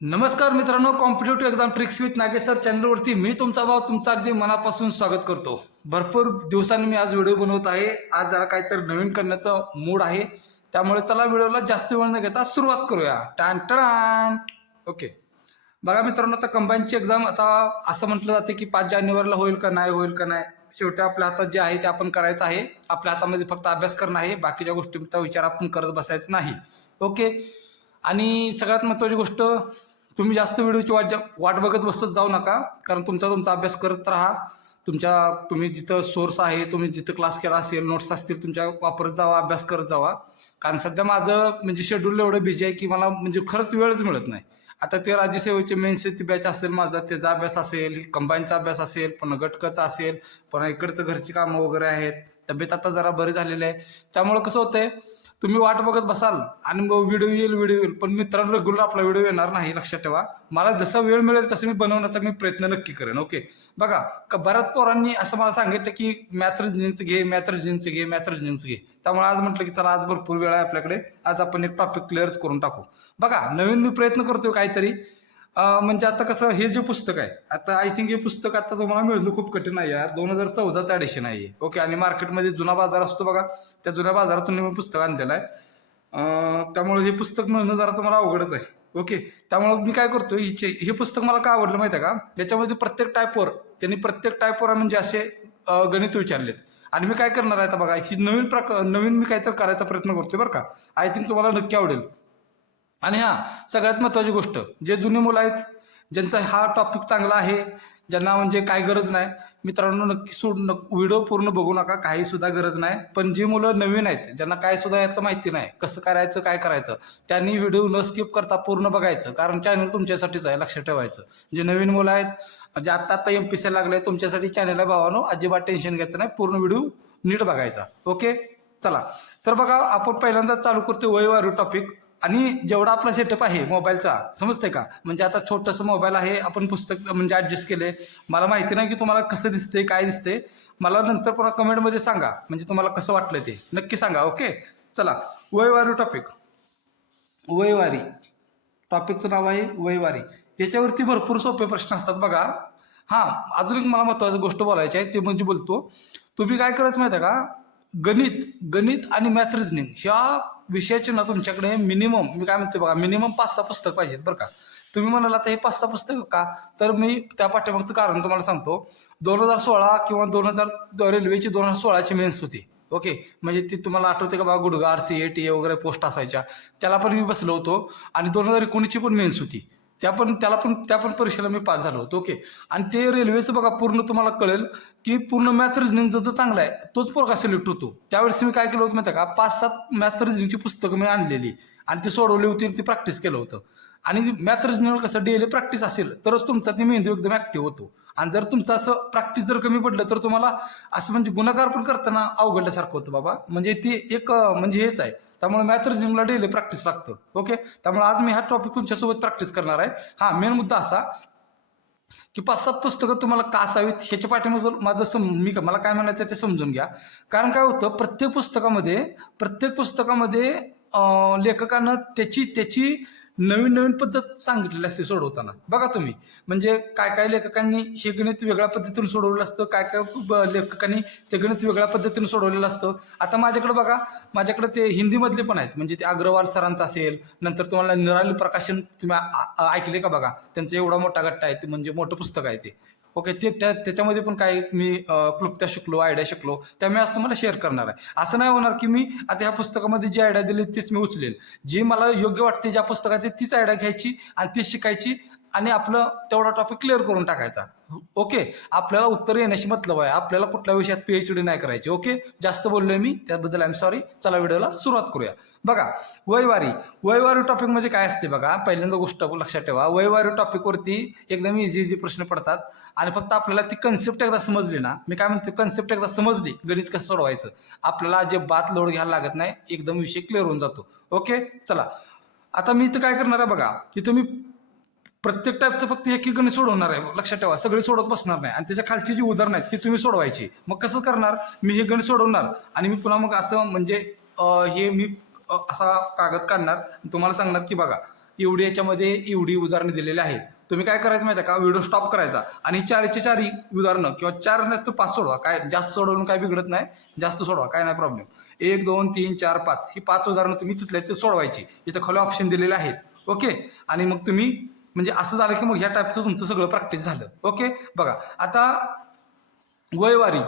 नमस्कार मित्रांनो, competitive exam tricks with Nagesh sir चॅनलवरती मी तुमचा भाव तुमचा अगदी मनापासून स्वागत करतो। भरपूर दिवसांनी मी आज व्हिडिओ बनवत आहे। आज जरा काहीतरी नवीन करण्याचा मूड आहे, त्यामुळे चला व्हिडिओला जास्त वेळ न घेता सुरुवात करूया। टान टान ओके, बघा मित्रांनो, आता कंबाईनची एक्झाम आता असं म्हटलं जाते की 5 जानेवारीला होईल का नाही। शेवटी आपल्या हातात जे आहे ते आपण करायचं आहे। आपल्या हातामध्ये फक्त अभ्यास करणं आहे, बाकीच्या गोष्टींचा विचार आपण करत बसायचं नाही। ओके, आणि सगळ्यात महत्त्वाची गोष्ट, तुम्ही जास्त व्हिडिओची वाट बघत बसत जाऊ नका, कारण तुमचा अभ्यास करत राहा। तुम्ही जिथं सोर्स आहे, तुम्ही जिथं क्लास केला असेल, नोट्स असतील तुमच्या वापरत जावा, अभ्यास करत जावा। कारण सध्या माझं म्हणजे शेड्यूल एवढं बिझी आहे की मला म्हणजे खरंच वेळच मिळत नाही। आता ते राज्यसेवेचे मेन्सची बॅच असेल, माझा त्याचा अभ्यास असेल, कंबाईनचा अभ्यास असेल, पण गटकचा असेल, पण इकडचं घरची कामं वगैरे आहेत, तब्येत आता जरा बरी झालेली आहे। त्यामुळे कसं होतंय, तुम्ही वाट बघत बसाल आणि मग व्हिडिओ येईल, पण मित्रांनो रेग्युलर आपला व्हिडिओ येणार नाही, लक्षात ठेवा। मला जसा वेळ मिळेल तसं मी बनवण्याचा प्रयत्न नक्की करेन। ओके, बघा बऱ्याच पोरांनी असं मला सांगितलं की मॅथ रिजनिंगचं घे। त्यामुळे आज म्हटलं की चला, आज भरपूर वेळ आहे आपल्याकडे, आज आपण एक टॉपिक क्लिअर करून टाकू। बघा, नवीन मी प्रयत्न करतोय काहीतरी, म्हणजे आता कसं, हे जे पुस्तक आहे, आता आय थिंक हे पुस्तक आता तुम्हाला मिळणं खूप कठीण आहे यार। 2014चं ॲडिशन आहे। ओके, आणि मार्केटमध्ये जुना बाजार असतो बघा, त्या जुन्या बाजारातून मी पुस्तक आणलेलं आहे। त्यामुळे हे पुस्तक मिळणं जरा तुम्हाला अवघडच आहे। ओके, त्यामुळे मी काय करतो, हे पुस्तक मला का आवडलं माहिती आहे का, याच्यामध्ये प्रत्येक टाईपवर म्हणजे असे गणित विचारलेत। आणि मी काय करणार आहे आता बघा, ही नवीन मी काहीतरी करायचा प्रयत्न करतोय बरं का। आय थिंक तुम्हाला नक्की आवडेल। आणि सगळ्यात महत्त्वाची गोष्ट, जे जुने मुलं आहेत, ज्यांचा हा टॉपिक चांगला आहे, ज्यांना म्हणजे काय गरज नाही, मित्रांनो नक्की व्हिडिओ पूर्ण बघू नका, काही सुद्धा गरज नाही। पण जी मुलं नवीन आहेत, ज्यांना काय सुद्धा यातलं माहिती नाही, कसं करायचं काय करायचं, त्यांनी व्हिडिओ न स्किप करता पूर्ण बघायचं, कारण चॅनल तुमच्यासाठीच आहे, लक्षात ठेवायचं। जे नवीन मुलं आहेत, जे आत्ता MPSC लागले, तुमच्यासाठी चॅनल आहे भावानो, अजिबात टेन्शन घ्यायचं नाही, पूर्ण व्हिडिओ नीट बघायचा। ओके, चला तर बघा, आपण पहिल्यांदा चालू करतो वयवारू टॉपिक। आणि जेवढा आपला सेटअप आहे मोबाईलचा, समजते का, म्हणजे आता छोटंसं मोबाईल आहे, आपण पुस्तक म्हणजे ॲडजस्ट केले। मला माहिती नाही की तुम्हाला कसं दिसते काय दिसते, मला नंतर पुन्हा कमेंटमध्ये सांगा, म्हणजे तुम्हाला कसं वाटलं ते नक्की सांगा। ओके, चला, वयवारी टॉपिकचं नाव आहे वयवारी। याच्यावरती भरपूर सोपे प्रश्न असतात बघा। अजून एक मला महत्त्वाची गोष्ट बोलायची आहे, ते म्हणजे बोलतो, तुम्ही काय करायचं माहिती आहे का, गणित आणि मॅथ रिजनिंग ह्या विषयाचे ना तुमच्याकडे मिनिमम, मी काय म्हणते बघा, मिनिमम 5-6 पुस्तक पाहिजेत बरं का। तुम्ही म्हणाल आता हे 5-6 पुस्तकं का, तर मी त्या पाठीमागचं कारण तुम्हाला सांगतो। 2016 किंवा 2000 रेल्वेची 2016ची मेन्स होती। ओके, म्हणजे ती तुम्हाला आठवते का बघा, गुडगाड CATA वगैरे पोस्ट असायच्या, त्याला पण मी बसलो होतो। आणि 2019ची पण मेन्स होती, त्या पण परीक्षेला मी पास झालो होतो। ओके, आणि ते रेल्वेचं बघा, पूर्ण तुम्हाला कळेल की पूर्ण मॅथ रिजनिंगचं जो चांगला आहे तोच पोरगा सिलेक्ट होतो। त्यावेळेस मी काय केलं होतं माहिती आहे का, 5-7 मॅथ रिजनिंगची पुस्तकं मी आणलेली आणि ती सोडवली होती आणि ती प्रॅक्टिस केलं होतं। आणि मॅथ रिजनिंग कसं डेली प्रॅक्टिस असेल तरच तुमचा ती मेंदू एकदम ॲक्टिव्ह होतो। आणि जर तुमचं असं प्रॅक्टिस जर कमी पडलं तर तुम्हाला असं म्हणजे गुणाकार पण करताना अवघडल्यासारखं होतं बाबा, म्हणजे ती एक म्हणजे हेच आहे। त्यामुळे मॅथ रिजनिंगला डेली प्रॅक्टिस लागतं। ओके, त्यामुळे आज मी हा टॉपिक तुमच्यासोबत प्रॅक्टिस करणार आहे। मेन मुद्दा असा की 5-7 पुस्तकं तुम्हाला का असावीत, ह्याच्या पाठीमागे मला काय म्हणायचं ते समजून घ्या। कारण काय होतं, प्रत्येक पुस्तकामध्ये लेखकानं त्याची नवीन पद्धत सांगितलेली असते सोडवताना। बघा तुम्ही, म्हणजे काय लेखकांनी हे गणित वेगळ्या पद्धतीने सोडवलेलं असतं, काय लेखकांनी ते गणित वेगळ्या पद्धतीने सोडवलेलं असतं। आता माझ्याकडे बघा, माझ्याकडे ते हिंदीमधले पण आहेत, म्हणजे ते अग्रवाल सरांचं असेल, नंतर तुम्हाला निराली प्रकाशन तुम्ही ऐकले का बघा, त्यांचा एवढा मोठा गट्टा आहे, ते म्हणजे मोठं पुस्तक आहे ते। ओके, त्याच्यामध्ये पण काही मी क्लुप्त्या शिकलो, आयडिया शिकलो, त्या मी आज तुम्हाला शेअर करणार आहे। असं नाही होणार की मी आता ह्या पुस्तकामध्ये जी आयडिया दिली तीच मी उचलेल, जी मला योग्य वाटते ज्या पुस्तकात तीच आयडिया घ्यायची आणि तीच शिकायची आणि आपलं तेवढा टॉपिक क्लिअर करून टाकायचा। ओके, आपल्याला उत्तर येण्याशी मतलब आहे, आपल्याला कुठल्या विषयात PhD नाही करायची। ओके, जास्त बोललोय मी, त्याबद्दल आय एम सॉरी। चला व्हिडिओला सुरुवात करूया। बघा, वयवारी टॉपिकमध्ये काय असते बघा, पहिल्यांदा गोष्ट लक्षात ठेवा, वयवारी टॉपिकवरती एकदम इझी प्रश्न पडतात आणि फक्त आपल्याला ती कन्सेप्ट एकदा समजली ना, मी काय म्हणतो, कन्सेप्ट एकदा समजली, गणित कसं सोडवायचं, आपल्याला अजिबात लोड घ्यायला लागत नाही, एकदम विषय क्लिअर होऊन जातो। ओके, चला, आता मी इथं काय करणार आहे बघा, तिथं मी प्रत्येक टाईपचं फक्त एक गणित सोडवणार आहे, लक्षात ठेवा, सगळे सोडत बसणार नाही। आणि त्याच्या खालची जी उदाहरणं आहेत ती तुम्ही सोडवायची। मग कसं करणार, मी हे गणित सोडवणार आणि मी पुन्हा मग असं म्हणजे हे मी असा कागद काढणार, तुम्हाला सांगणार की बघा, एवढी याच्यामध्ये एवढी उदाहरणं दिलेली आहेत. तुम्ही काय करायचं माहिती आहे का, व्हिडिओ स्टॉप करायचा आणि 4चे 4 उदाहरणं किंवा 4 नाही तर 5 सोडवा, काय जास्त सोडवून काय बिघडत नाही, जास्त सोडवा काय नाही प्रॉब्लेम. 1 2 3 4 5 ही 5 उदाहरणं तुम्ही तिथल्या ते सोडवायची. इथं खाली ऑप्शन दिलेले आहेत. ओके, आणि मग तुम्ही म्हणजे असं झालं की मग ह्या टाईपचं तुमचं सगळं प्रॅक्टिस झालं. ओके, बघा आता वयवारी.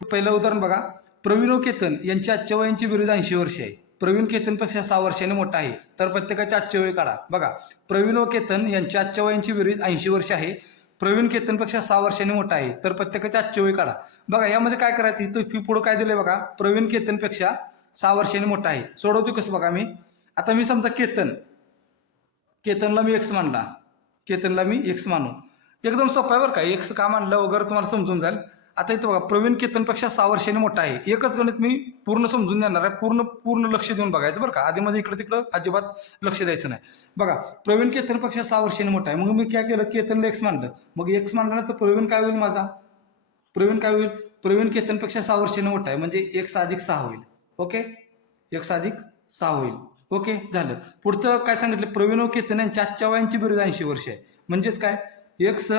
पहिलं उदाहरण बघा, प्रवीण केतन यांची आजच्या वयांची बेरीज 80 वर्षे आहे. प्रवीण केतनपेक्षा 6 वर्षांनी मोठा आहे, तर प्रत्येकाचे आजचे वय काढा. बघा, प्रवीण व केतन यांची आजच्या वयांची बेरीज 80 वर्ष आहे. प्रवीण केतनपेक्षा 6 वर्षांनी मोठा आहे, तर प्रत्येकाचे आजचे वय काढा. बघा यामध्ये काय करायचं, इथं पुढं काय दिलंय बघा, प्रवीण केतनपेक्षा 6 वर्षांनी मोठा आहे. सोडवतो कसं बघा मी. आता मी समजा केतनला मी एक्स मानला, केतनला मी एक्स मानू. एकदम सोपं आहे बरं का, एक्स का मानलं वगैरे तुम्हाला समजून जाईल. आता इथं बघा, प्रवीण केतनपेक्षा 6 वर्षांनी मोठा आहे. एकच गणित मी पूर्ण समजून देणार आहे, पूर्ण लक्ष देऊन बघायचं बरं का, आधीमध्ये इकडे तिकडं अजिबात लक्ष द्यायचं नाही. बघा, प्रवीण केतनपेक्षा 6 वर्षांनी मोठा आहे. मग मी काय केलं, केतनला एक्स मानलं. मग एक्स मानलं तर प्रवीण काय होईल माझा, प्रवीण काय होईल, प्रवीण केतनपेक्षा 6 वर्षांनी मोठा आहे म्हणजे x + 6 होईल. ओके, x + 6 होईल. ओके, झालं. पुढचं काय सांगितलं, प्रवीण व केतन यांच्या आजच्या वयांची बेरीज 80 वर्ष आहे. म्हणजेच काय, x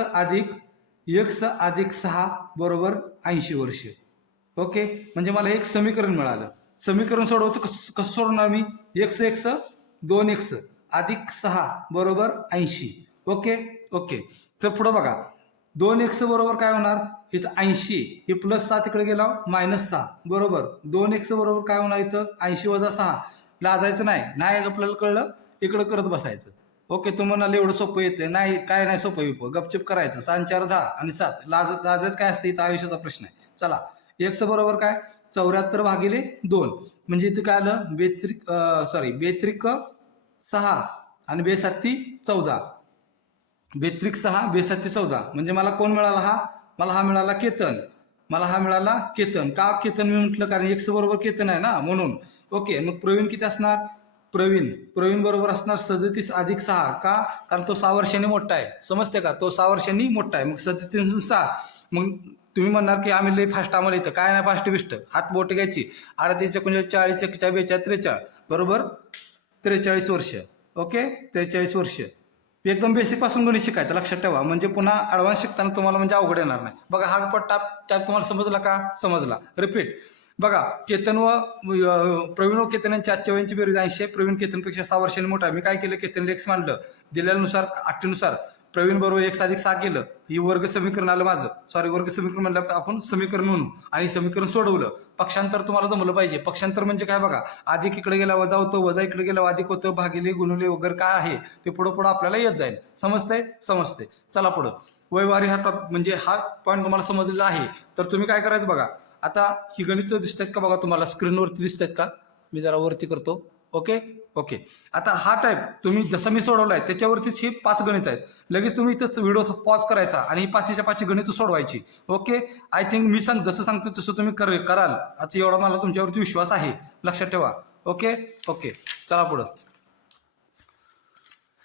+ 6 बरोबर 80 वर्ष. ओके, म्हणजे मला एक समीकरण मिळालं. समीकरण सोडवतो कसं सोडवणार मी, x 2x + 6 बरोबर 80. ओके ओके, तर पुढं बघा, 2x बरोबर काय होणार, इथं 80, हे +6 तिकडे गेला -6 बरोबर 2x बरोबर काय होणार, इथं 80 - 6. लाजायचं नाही आपल्याला कळलं इकडं करत बसायचं. ओके, तू म्हणाले एवढं सोपं येते, नाही काय नाही सोपं, गपचिप करायचं. 6 4 10 आणि 7 लाजायचं काय असतं, इथं आयुष्याचा प्रश्न आहे. चला, x बरोबर काय 74/2, म्हणजे इथं काय आलं, 42 6 आणि 2 14, 42 6 2 14, म्हणजे मला कोण मिळाला, मला हा मिळाला केतन. का केतन मी म्हटलं, कारण x बरोबर केतन आहे ना म्हणून. ओके, मग प्रवीण किती असणार, प्रवीण बरोबर असणार 37 + 6. का, कारण तो 6 वर्षांनी मोठा आहे. समजते का, तो 6 वर्षांनी मोठा आहे. मग 37 + 6, मग तुम्ही म्हणणार की आम्ही लई फास्ट, आम्हाला इथं काय नाही फास्ट बिस्ट, हात बोट घ्यायची. 38 × 40 = 42 बरोबर 43 वर्ष. ओके, 43 वर्ष. एकदम बेसिक पासून गणित शिकायचं, लक्षात ठेवा, म्हणजे पुन्हा ॲडव्हान्स शिकताना तुम्हाला म्हणजे अवघड येणार नाही. बघा, हा टाप तुम्हाला समजला का, समजला. रिपीट. बघा, प्रवीण व केतन यांच्या आजच्या वयांची बेरीज 80 आहे. प्रवीण केतनपेक्षा 6 वर्षांनी मोठा आहे. मी काय केलं, केतनला x मानलं, दिलेल्यानुसार अटीनुसार प्रवीण बरोबर x + 6 केलं. ही वर्ग समीकरण आलं माझं, वर्ग समीकरण म्हणलं आपण समीकरण म्हणू, आणि समीकरण सोडवलं. पक्षांतर तुम्हाला जमलं पाहिजे. पक्षांतर म्हणजे काय बघा, अधिक इकडे गेला वजा होतो, वजा इकडे गेला अधिक होतं, भागिले गुणुले वगैरे काय आहे ते पुढं आपल्याला येत जाईल. समजते. चला पुढं, वयवारी हा म्हणजे हा पॉईंट तुम्हाला समजलेला आहे. तर तुम्ही काय करायचं बघा, आता ही गणित दिसत आहेत का बघा, तुम्हाला स्क्रीनवरती दिसत आहेत का, मी जरा वरती करतो. ओके, आता हा टाईप तुम्ही जसं मी सोडवलाय त्याच्यावरतीच ही 5 गणित आहेत. लगेच तुम्ही इथंच व्हिडिओ पॉज करायचा आणि ही 5च्या 5 गणित सोडवायची. ओके, आय थिंक मी जसं सांगतो तसं तुम्ही कराल, आता एवढा मला तुमच्यावरती विश्वास आहे, लक्षात ठेवा. ओके, चला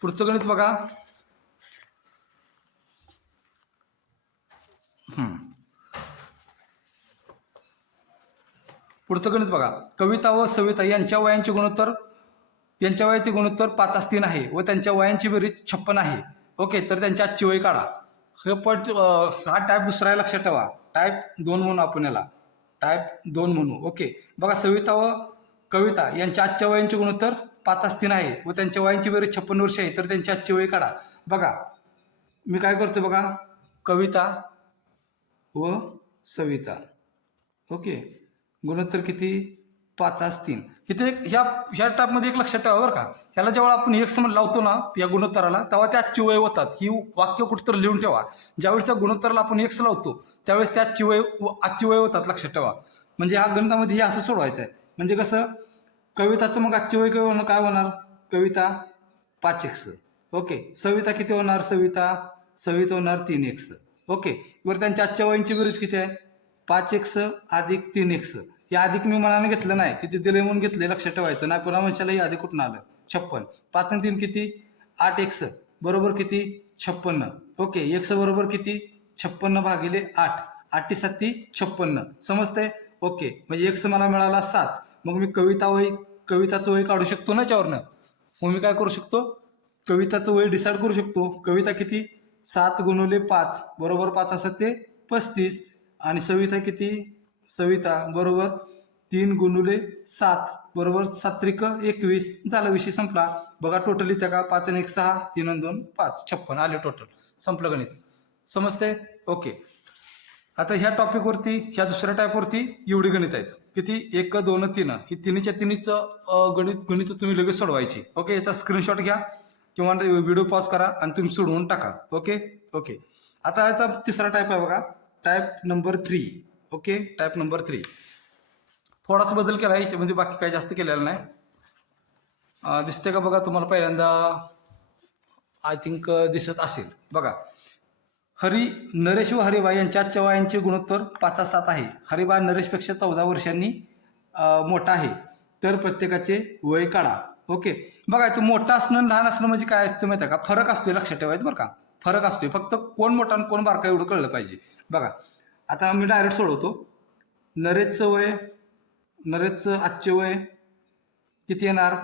पुढचं गणित बघा. पुढचं गणित बघा, कविता व सविता यांच्या वयांचे गुणोत्तर 5/3 आहे व त्यांच्या वयांची बेरीज 56 आहे. ओके, तर त्यांच्या आजची वय काढा. हे पॉईंट, हा टाईप दुसरा आहे, लक्षात ठेवा. टाईप 2 म्हणून आपण याला टाईप 2 म्हणू. ओके, बघा, सविता व कविता यांच्या आजच्या वयांचे गुणोत्तर 5/3 आहे व त्यांच्या वयांची बेरीज 56 वर्ष आहे, तर त्यांची आजची वय काढा. बघा, मी काय करतो बघा, कविता व सविता. ओके, गुणोत्तर किती 5/3. इथे ह्या टापमध्ये एक लक्षात ठेवा बरं का, ह्याला जेव्हा आपण x लावतो ना या गुणोत्तराला, तेव्हा त्या आजची वय होतात. ही वाक्य कुठं लिहून ठेवा. ज्यावेळेस त्या गुणोत्तराला आपण x लावतो त्यावेळेस त्या आजची वय होतात, लक्षात ठेवा. म्हणजे ह्या गणितामध्ये हे असं सोडवायचं आहे. म्हणजे कसं, कविताचं मग आजची वय काय होणार, कविता 5x. ओके, सविता किती होणार, सविता होणार 3x. ओके, वर त्यांच्या आजच्या वयांची बेरीज किती आहे, 5x + 3x. हे अधिक मी मनाने घेतलं नाही, तिथे दिले म्हणून घेतले, लक्षात ठेवायचं नाही. पुन्हा म्हणशाला हे अधिक कुठून आलं, 56. 5 आणि 3 किती, 8x बरोबर किती 56. ओके, x बरोबर किती 56/8. 8 7 56. समजतंय. ओके, म्हणजे x मला मिळाला 7. मग मी कविताचं वय काढू शकतो ना याच्यावरनं. मग मी काय करू शकतो, कविताचं वय डिसाईड करू शकतो. कविता किती 7 गुणिले 5 बरोबर 5 असत ते 35. आणि सविता किती सविता बरोबर 3 गुणिले 7 बरोबर 7 × 21. झाला विषय संपला. बघा टोटल इथं का 5 आणि 1 6 3 आणि 2 5 56 आले टोटल. संपलं गणित. समजते ओके. आता ह्या टॉपिकवरती ह्या दुसऱ्या टाईपवरती एवढी गणित आहेत. किती 1 2 3 ही तिन्हीच्या तिन्हीचं गणित तुम्ही लगेच सोडवायची. ओके याचा स्क्रीनशॉट घ्या किंवा व्हिडिओ पॉज करा आणि तुम्ही सोडवून टाका. Okay okay. आता याचा तिसरा टाईप आहे बघा type number 3. Okay type number 3 थोडासा बदल केला याच्यामध्ये बाकी काही जास्त केलेला नाही. दिसते का बघा तुम्हाला पहिल्यांदा आय थिंक दिसत असेल बघा. नरेश व हरिबा यांच्या आजच्या वयांचे गुणोत्तर 5:7 आहे. हरिबा नरेशपेक्षा 14 वर्षांनी मोठा आहे तर प्रत्येकाचे वय काढा. ओके बघा इथं मोठा असणं लहान असणं म्हणजे काय असतं माहिती आहे का फरक असतोय लक्षात ठेवायचं बरं का. फरक असतोय फक्त कोण मोठा आणि कोण बारका एवढं कळलं पाहिजे. बघा आता मी डायरेक्ट सोडवतो. नरेशचं आजचे वय किती येणार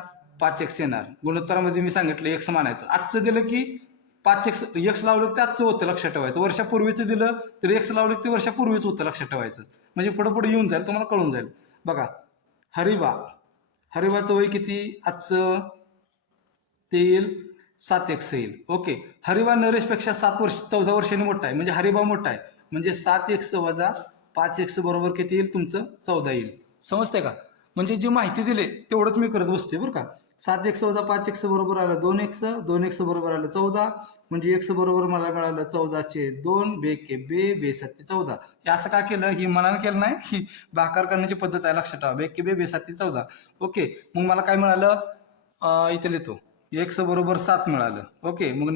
5x येणार. गुणोत्तरामध्ये मी सांगितलं x मानायचं. आजचं दिलं की 5x लावलं तर आजचं होतं लक्षात ठेवायचं. वर्षापूर्वीचं दिलं तर x लावलं ते वर्षापूर्वीच होतं लक्षात ठेवायचं. म्हणजे पुढे पुढे येऊन जाईल तुम्हाला कळून जाईल. बघा हरिबाचं वय किती आजचं ते येईल 7x येईल. ओके हरिबा नरेशपेक्षा 14 वर्षांनी मोठा आहे म्हणजे हरिबा मोठा आहे म्हणजे 7x - 5x बरोबर किती येईल तुमचं 14 येईल. समजते का. म्हणजे जी माहिती दिली तेवढंच मी करत बसतोय बरं का. 7x - 5x बरोबर आलं 2x 2x बरोबर आलं 14 म्हणजे x बरोबर मला मिळालं 14/2 बेके बे बे 7 14. हे असं का केलं ही मनानं केलं नाही ही भाकार करण्याची पद्धत आहे लक्षात ठेवा. बेके बे बे 7 14. ओके मग मला काय मिळालं इथे लिहितो x बरोबर 7 मिळालं. ओके मग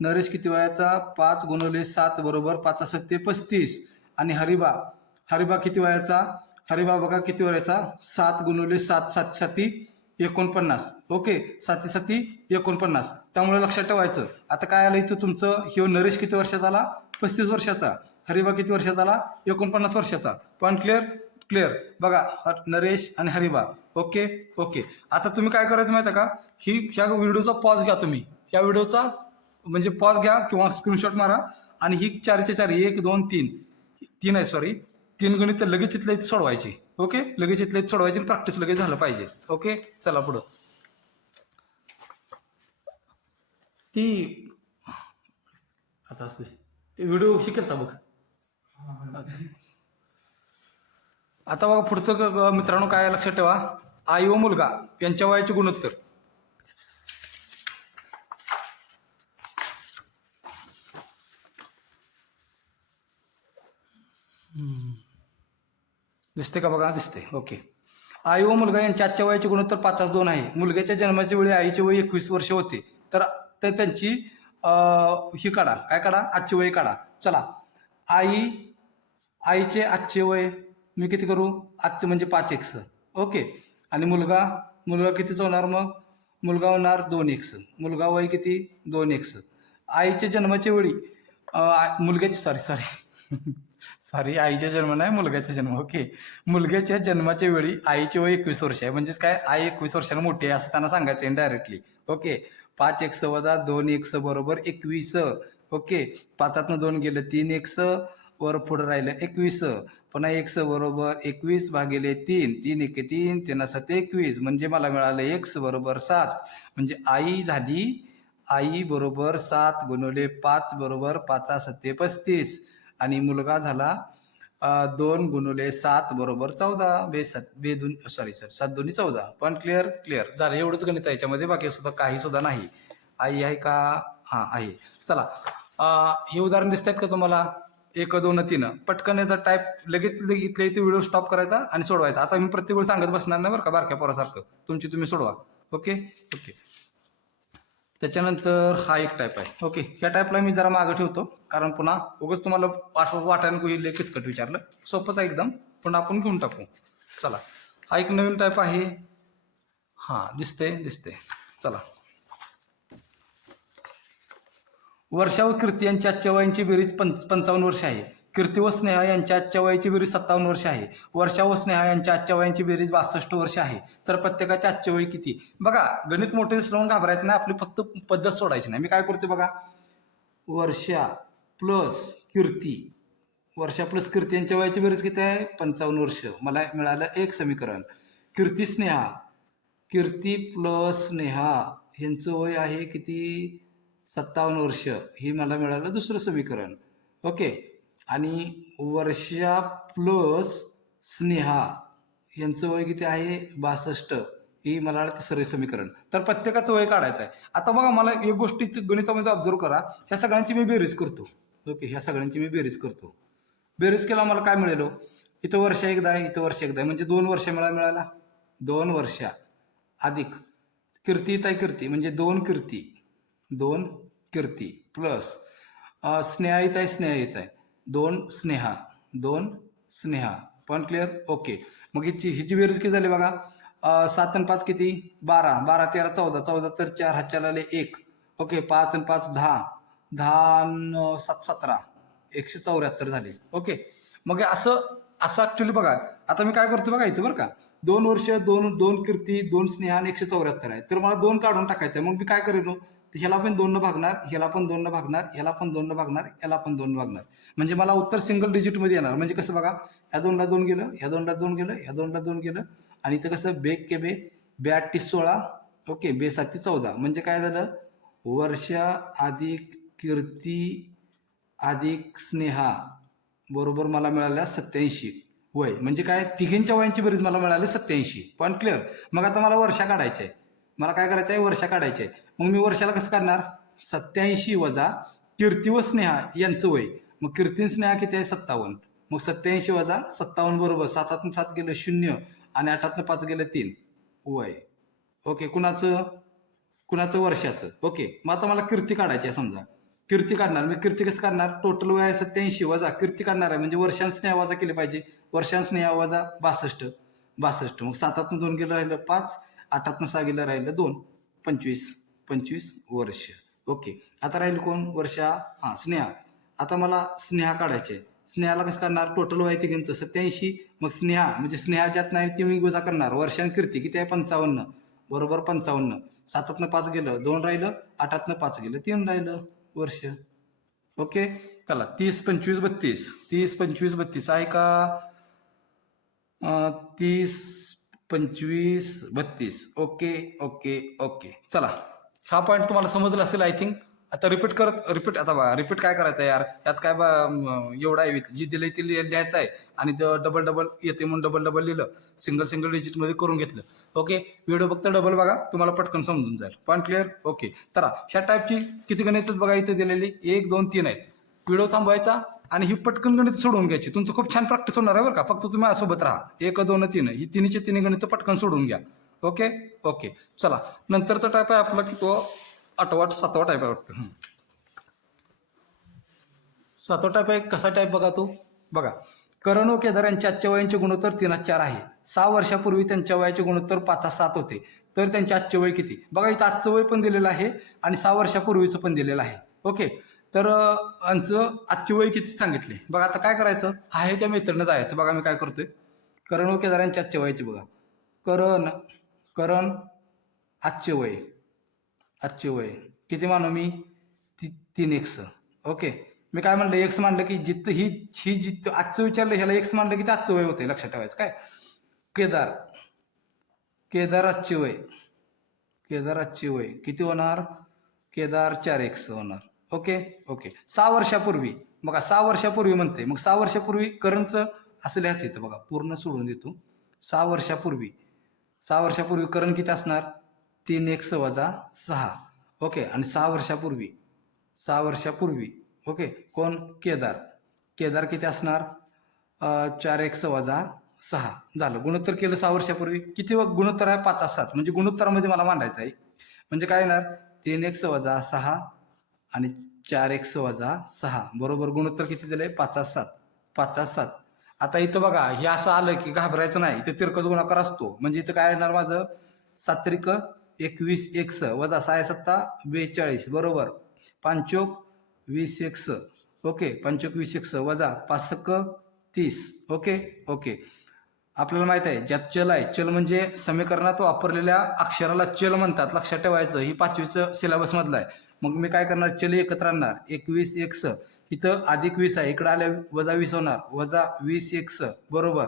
नरेश किती वयाचा 5 × 7 बरोबर 5 7 35. आणि हरिबा किती वयाचा हरिबा बघा किती वयाचा 7 × 7 7 7 49. ओके 7 7 49. त्यामुळे लक्षात ठेवायचं. आता काय आलं इथं तुमचं हे नरेश किती वर्षाचा आला 35 वर्षाचा. हरिबा किती वर्षाचा आला 49 वर्षाचा. पॉईंट क्लिअर बघा नरेश आणि हरिबा. Okay okay. आता तुम्ही काय करायचं माहिती आहे का ह्या व्हिडिओचा पॉज घ्या तुम्ही. ह्या व्हिडिओचा म्हणजे पॉज घ्या किंवा स्क्रीनशॉट मारा आणि ही 4चे 4 1 2 3 आहे सॉरी 3 गणित लगेच इथल्या इथे सोडवायची. ओके लगेच इथल्या इथे सोडवायची प्रॅक्टिस लगेच झालं पाहिजे. ओके चला पुढं. ती आता असते ते व्हिडिओ शिकता बघ. आता बघा पुढचं मित्रांनो काय लक्षात ठेवा. आई व मुलगा यांच्या वयाचे गुणोत्तर. दिसते का बघा दिसते. ओके आई व मुलगा यांच्या आजच्या वयाचे गुणोत्तर 5:2 आहे. मुलग्याच्या जन्माच्या वेळी आईचे वय 21 वर्ष होते तर त्यांची ही काढा काय काढा आजचे वय काढा. चला आईचे आजचे वय मी किती करू आजचं म्हणजे 5x. ओके आणि मुलगा कितीच होणार मग मुलगा होणार 2x. मुलगा वय किती 2x. आईच्या जन्माच्या वेळी मुलग्याची सॉरी आईच्या जन्म नाही मुलग्याचा जन्म. ओके मुलग्याच्या जन्माच्या वेळी आईचे वय 21 वर्ष आहे म्हणजेच काय आई 21 वर्षांना मोठी आहे असं त्यांना सांगायचं इनडायरेक्टली. ओके 5x - 2x बरोबर 21. ओके 5 2 गेलं 3x वर पुढे राहिलं 21. पुन्हा x बरोबर 21/3 3 1 3 3 7 21 म्हणजे मला मिळालं x बरोबर 7. म्हणजे आई बरोबर 7 × 5 बरोबर 5 7 35. आणि मुलगा झाला 2 × 7 बरोबर 14 7 2 14. पण क्लिअर झालं. एवढंच गणित आहे याच्यामध्ये बाकी सुद्धा काही सुद्धा नाही. आई आहे का हां आहे. चला हे उदाहरण दिसत आहेत का तुम्हाला 1 2 3. पटकन याचा टाईप लगेच इथल्या इथे व्हिडिओ स्टॉप करायचा आणि सोडवायचा. आता मी प्रत्येक वेळ सांगत बसणार नाही बरं का बारक्या पोरासारखं. तुम्ही सोडवा. ओके त्याच्यानंतर हा एक टाईप आहे. ओके ह्या टाईपला मी जरा मागं ठेवतो कारण पुन्हा उगाच तुम्हाला वाटायला होईल किचकट विचारलं. सोपंच आहे एकदम पण आपण घेऊन टाकू. चला हा एक नवीन टाईप आहे. हां दिसते. चला वर्षा व कीर्ती यांच्या आजच्या वयांची बेरीज 55 वर्ष आहे. कीर्ती व स्नेहा यांच्या आजच्या वयाची बेरीज 57 वर्ष आहे. वर्षा व स्नेहा यांच्या आजच्या वयाची बेरीज 62 वर्ष आहे. तर प्रत्येकाचे आजचे वय किती? बघा, गणित मोठे दिसलं घाबरायचं नाही, आपली फक्त पद्धत सोडायची नाही. मी काय करतो बघा, वर्षा प्लस कीर्ती, वर्षा प्लस कीर्ती यांच्या वयाची बेरीज किती आहे? 55 वर्ष. मला मिळालं एक समीकरण. कीर्ती स्नेहा, कीर्ती प्लस स्नेहा यांचं वय आहे किती? 57 वर्ष. हे मला मिळालं दुसरं समीकरण. ओके. आणि वर्षा प्लस स्नेहा यांचं वय किती आहे? 62. ही मला तिसरं समीकरण. तर प्रत्येकाचं वय काढायचं आहे. आता बघा, मला एक गोष्ट गणितामध्ये ऑब्झर्व करा, ह्या सगळ्यांची मी बेरीज करतो. ओके, ह्या सगळ्यांची मी बेरीज करतो. बेरीज केला मला काय मिळेल? इथं वर्ष एकदा आहे, इथं वर्ष एकदा आहे, म्हणजे 2 वर्ष मिळाला. 2 वर्ष अधिक कीर्ती इथं आहे, कीर्ती म्हणजे 2 कीर्ती, 2 कीर्ती प्लस स्नेहा इथं आहे, स्नेहा इथं आहे, 2 स्नेहा, 2 स्नेहा. पण क्लिअर? ओके. मग हिची बेरीज किती झाली बघा, 7 आणि 5 किती? 12, 12 13 14, 14 तर 4 हातच्याला आले 1. ओके, 5 आणि 5 10, 10 आणि 7 17, 174 झाले. ओके. मग असं ऍक्च्युली बघा, आता मी काय करतो बघा इथं बरं का, 2 वर्ष, 2 कीर्ती, 2 स्नेहा आणि 174 आहे. तर मला 2 काढून टाकायचं आहे. मग मी काय करेन? ह्याला पण 2 न भागणार, ह्याला पण 2 न भागणार, ह्याला पण 2 न भागणार, ह्याला पण 2 न भागणार, म्हणजे मला उत्तर सिंगल डिजिटमध्ये येणार. म्हणजे कसं बघा, ह्या 2 ला 2 गेलं, ह्या 2 ला 2 गेलं, ह्या 2 ला 2 गेलं, आणि इथं कसं बेक के बे, 2 16, ओके, 2 7 14, म्हणजे काय झालं? वर्षा अधिक कीर्ती अधिक स्नेहा बरोबर मला मिळाल्या 87 वय. म्हणजे काय, तिघींच्या वयांची बेरीज मला मिळाली 87. पण क्लिअर? मग आता मला वर्षा काढायची आहे. मला काय करायचं आहे? वर्षा काढायची आहे. मग मी वर्षाला कसं काढणार? 87 वजा कीर्ती व स्नेहा यांचं वय. मग कीर्ती स्नेहा किती आहे? 57. मग 87 वजा 57 बरोबर 7 7 गेलं 0 आणि 8 5 गेलं 3 वय. ओके, कुणाचं वर्षाचं. ओके. मग आता मला कीर्ती काढायची आहे. समजा कीर्ती काढणार, मी कीर्ती कसं काढणार? टोटल वय आहे 87 वजा कीर्ती काढणार आहे, म्हणजे वर्षांत स्नेहा वजा केली पाहिजे. वर्षांत स्नेहा वजा 62, 62. मग 7 2 गेलं राहिलं 5, 8 6 गेलं राहिलं 2, 25 वर्ष. ओके. आता राहील कोण? वर्षा, स्नेहा. आता मला स्नेहा काढायचे. स्नेहाला कसं काढणार? टोटल वय तिघींचं 87. मग स्नेहा म्हणजे स्नेहा ज्यात नाही ती मी वजा करणार. वर्षांत कीर्ती किती आहे? 55 बरोबर 55. 7 5 गेलं 2 राहिलं, 8 5 गेलं 3 राहिलं वर्ष. ओके. चला, 30 25 32, 30 25 32 आहे का? 30 25 32. Okay okay okay. चला, हा पॉईंट तुम्हाला समजला असेल आय थिंक. आता रिपीट आता बघा, रिपीट काय करायचं यार, यात काय एवढा आहे, जी दिली ती लिहायचं आहे, आणि डबल डबल येते म्हणून डबल डबल लिहिलं, सिंगल डिजिटमध्ये करून घेतलं. ओके. व्हिडिओ फक्त डबल बघा, तुम्हाला पटकन समजून जाईल. Point clear? ओके. तर ह्या टाईपची किती गणित बघा इथे दिलेली, 1 2 3 आहेत. व्हिडिओ थांबवायचा आणि ही पटकन गणित सोडवून घ्यायची. तुमचं खूप छान प्रॅक्टिस होणार आहे बरं का. फक्त तुम्ही माझ्यासोबत राहा. 1 2 3 ही तिन्हीचे तिन्ही गणित पटकन सोडून घ्या. Okay okay. चला, नंतरचा टाईप आहे आपला की तो 8वा 7वा टाईप आहे वाटतं. 7वा टाईप आहे. कसा टाईप बघा तो बघा. करण व केदार यांच्या आजच्या वयांचे गुणोत्तर 3:4 आहे. 6 वर्षापूर्वी त्यांच्या वयाचे गुणोत्तर 5:7 होते. तर त्यांचे आजचे वय किती? बघा, इथं आजचं वय पण दिलेलं आहे आणि 6 वर्षापूर्वीचं पण दिलेलं आहे. ओके. तर आमचं आजचे वय किती सांगितले. बघा, आता काय करायचं आहे, त्या मेथडनं जायचं. बघा, मी काय करतोय, करण व केदार यांच्या आजच्या वयाचे बघा. करण आजचे वय किती मानू मी? 3x. ओके. मी काय म्हणलं, एक्स मानलं की जिथं ही जिथं आजचं विचारलं ह्याला एक्स मानलं की ते आजचं वय होते. लक्षात ठेवायचं काय. केदार आजचे वय किती होणार? केदार 4x होणार. Okay okay. 6 वर्षापूर्वी, बघा 6 वर्षापूर्वी म्हणते, मग 6 वर्षापूर्वी करणचं असं लिहायचं येतं बघा, पूर्ण सोडून देतो. 6 वर्षापूर्वी करण किती असणार? 3x वजा 6. ओके. आणि 6 वर्षापूर्वी ओके, कोण? केदार किती असणार? 4x वजा 6 झालं. गुणोत्तर केलं 6 वर्षापूर्वी. किती गुणोत्तर आहे? 5:7. म्हणजे गुणोत्तरामध्ये मला मांडायचं आहे. म्हणजे काय येणार? 3x वजा 6 आणि 4x वजा 6 बरोबर गुणोत्तर किती दिलंय? 5:7. आता इथं बघा, हे असं आलं की घाबरायचं नाही. इथं तिरकस गुणाकार असतो. म्हणजे इथं काय येणार माझं? 7 21x वजा 6 7 42 बरोबर 5 20x. ओके 25 एक्स वजा 5 30. Okay okay. आपल्याला माहित आहे ज्यात चल आहे, चल म्हणजे समीकरणात वापरलेल्या अक्षराला चल म्हणतात, लक्षात ठेवायचं. ही 5वीचं सिलेबस मधलं आहे. मग मी काय करणार, चल एकत्र आणणार. 21 एक्स इथं अधिक 20 आहे, इकडे आल्या वजा 20 होणार, वजा 20 एक्स बरोबर.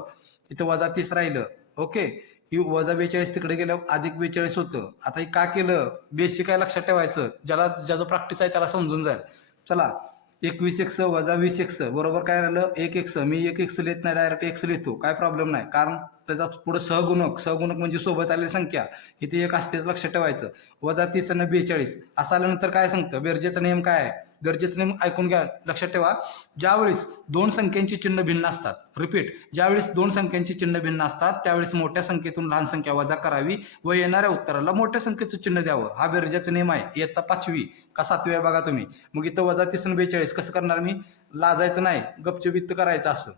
इथं वजा 30 राहिलं. ओके. ही वजा 42 तिकडे गेलं अधिक 42 होतं. आता हे का केलं, बेसिक आहे, लक्षात ठेवायचं. ज्याचं प्रॅक्टिस आहे त्याला समजून जाईल. चला 21 एक्स वजा 20 एक्स बरोबर काय राहिलं 1 एक्स. मी 1 एक्स लिहित नाही, डायरेक्ट एक्स लिहितो, काय प्रॉब्लेम नाही, कारण त्याचा पुढे सहगुणक म्हणजे सोबत आलेली संख्या इथे एक असतेच, लक्षात ठेवायचं. वजा 30 आणि 42 असं आल्यानंतर काय सांगतं, बेरजेचा नियम काय आहे. गरजेचं नेम ऐकून घ्या, लक्षात ठेवा. ज्यावेळेस दोन संख्यांची चिन्ह भिन्न असतात, रिपीट, ज्यावेळेस दोन संख्यांची चिन्ह भिन्न असतात त्यावेळेस मोठ्या संख्येतून लहान संख्या वजा करावी व येणाऱ्या उत्तराला मोठ्या संख्येचं चिन्ह द्यावं. हा बेरजेचा नियम आहे. इयत्ता 5वी का 7वी आहे बघा तुम्ही. मग इथं वजा 30 आणि 42 कसं करणार, मी लाजायचं नाही, गपचूप करायचं. असं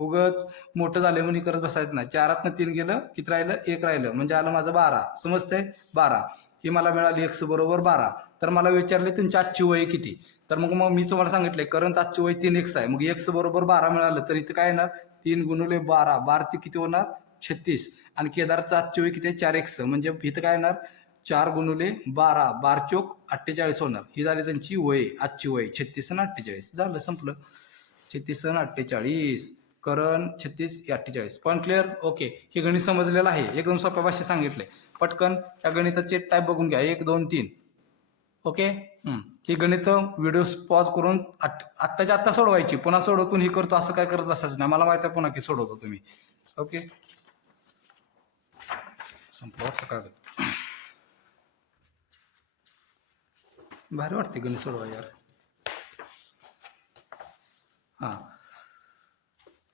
उगच मोठं झालं म्हणून करत बसायचं नाही. 4 3 गेलं, किती राहिलं, 1 राहिलं, म्हणजे आलं माझं 12. समजतंय, 12 ही मला मिळाली एक्स बरोबर 12. तर मला विचारले तुमची आजची वय किती, तर मग मी तुम्हाला सांगितलंय करंट आजची वय 3 एक्स आहे. मग एक्स बरोबर 12 मिळालं तर इथं काय येणार, 3 गुणिले 12, 12 ते किती होणार 36. आणि केदारचं आजची वय किती आहे 4 एक्स, म्हणजे इथं काय येणार 4 गुणिले 12, 12 चोक 48 होणार. ही झाली त्यांची वय, आजची वय 36 आणि 48. झालं, संपलं. 36 आणि 48, करण 36 48. Point clear. ओके. हे गणित समजलेलं आहे, एकदम सोप्या भाषेत सांगितलंय. पटकन त्या गणिताचे टाईप बघून घ्या, 1 2 3. ओके. ही गणित व्हिडिओ पॉज करून आत्ताच्या आत्ता सोडवायची, पुन्हा सोडवतून ही करतो असं काय करत बसायचं नाही. मला माहिती आहे पुन्हा की सोडवतो तुम्ही. ओके, संपलं कागद. भारी वाटते गणित सोडवा यार. हां,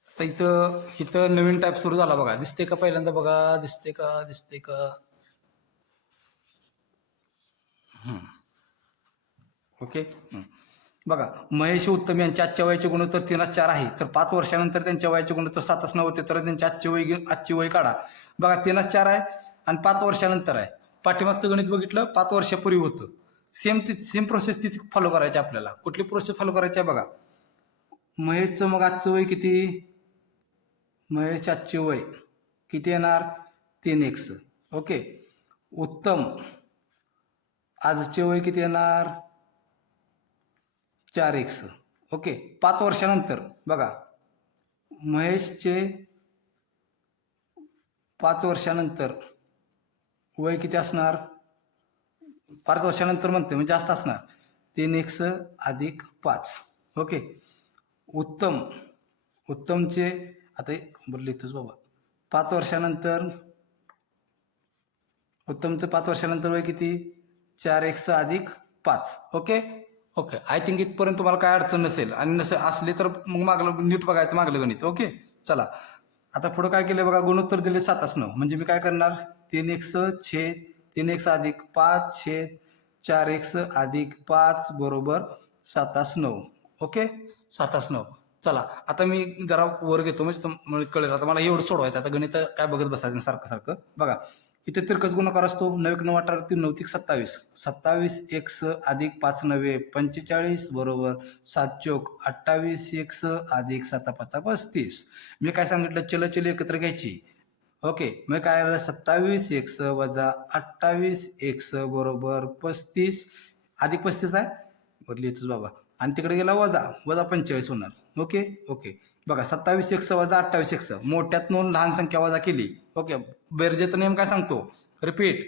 आता इथं नवीन टाईप सुरू झाला बघा, दिसते का पहिल्यांदा, बघा दिसते का. ओके. बघा, महेश उत्तम यांच्या आजच्या वयाचे गुणोत्तर 3:4 आहे. तर 5 वर्षानंतर त्यांच्या वयाचे गुणोत्तर 7:9 होते. तर त्यांची आजची वय काढा. बघा 3:4 आहे आणि 5 वर्षानंतर आहे. पाठीमागचं गणित बघितलं 5 वर्षापूर्वी होतं. सेम प्रोसेस तीच फॉलो करायची आपल्याला. कुठली प्रोसेस फॉलो करायची आहे बघा. महेशचं मग आजचं वय किती, महेश आजचे वय किती येणार 3x. ओके. उत्तम आजचे वय किती येणार 4x. ओके. 5 वर्षानंतर बघा, महेशचे 5 वर्षानंतर वय किती असणार, 5 वर्षानंतर म्हणते म्हणजे जास्त असणार, 3x अधिक 5. ओके. उत्तमचे आता बरं लिहितोच बाबा, 5 वर्षानंतर उत्तमचं 5 वर्षानंतर वय किती 4x अधिक 5. ओके. ओके, आय थिंक इथपर्यंत तुम्हाला काय अडचण नसेल, आणि असली तर मग मागलं नीट बघायचं मागलं गणित. ओके. चला आता पुढं काय केलं बघा, गुणोत्तर दिले 7:9, म्हणजे मी काय करणार 3x अधिक 5 छेद 4x अधिक 5 बरोबर 7:9. ओके, 7:9. चला आता मी जरा वर घेतो म्हणजे कळेल. आता मला एवढं सोडवायचं, आता गणित काय बघत बसायचं सारखं. बघा इथे तिरकस गुणाकार असतो, 9 9 27. 27x अधिक 5 9 45 बरोबर 7 चोक 28x अधिक 7 5 35. मी काय सांगितलं, चल एकत्र घ्यायची. ओके, मग काय आलं 27x वजा 28x बरोबर 35 अधिक 35 आहे, बरं लिहितोच बाबा, आणि तिकडे गेला वजा 45 होणार. ओके. बघा 27x वजा 28x, मोठ्यातून लहान संख्या वजा केली. ओके. बेरजेचा नियम काय सांगतो, रिपीट,